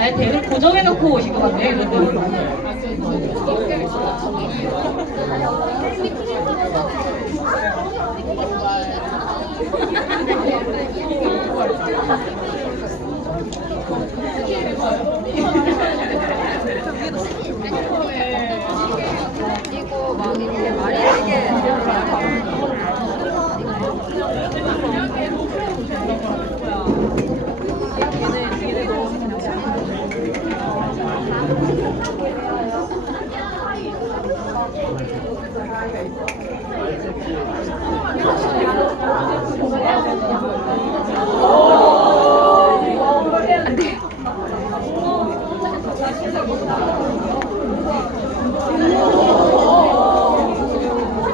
아, 잘 대응 고정해놓고 오신 것 같네요, 이분들.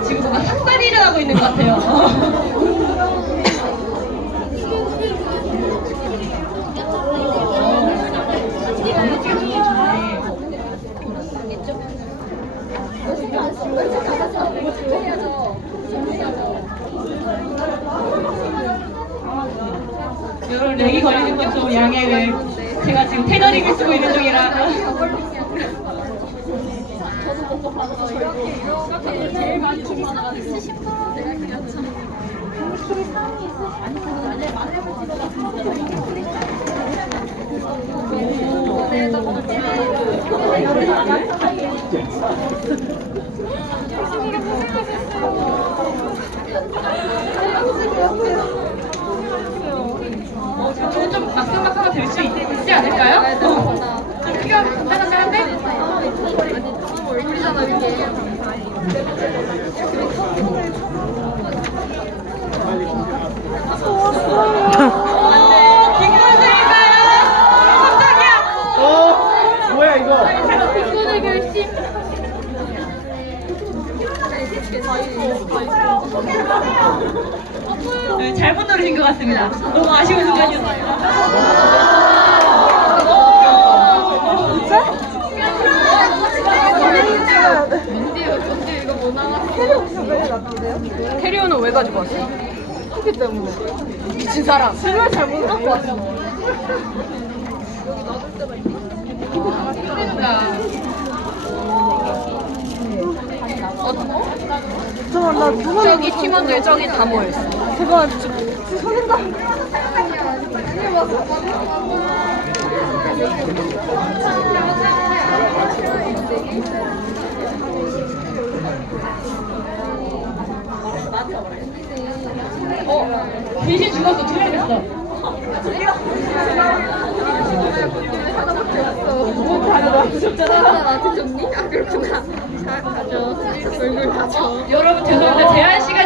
지금 뭔가 학살이 일어나고 있는 것 같아요. 여러분 렉이 걸리는 건좀 양해를 제가 지금 테너링을 쓰고 있는 중이라. 어, 저건 좀 막상막하가 될 수 있지 않을까요? 어, 좀 피가 간단한데? 얼굴이잖아 이게 어! 어? 뭐야 이거? 결심 네, 잘못 누르신 것 같습니다. 너무 아쉬운 순간이었어요. 뭔데요 뭔데 이거 뭐 나왔어 캐리어는 왜 가지고 왔어요? 학기 때문에. 미친 사람. 술을 잘못 갖고 왔어. 잠깐만, 나 누가 저기 팀원들 저기 다 모였어 진짜, 진짜 설렌다. 어, 대신 죽었어. 두명 됐어. 나한테 줬니? 아 그렇구나 가, 가져 얼굴 가져 여러분 죄송합니다. 제한 시간 지금 3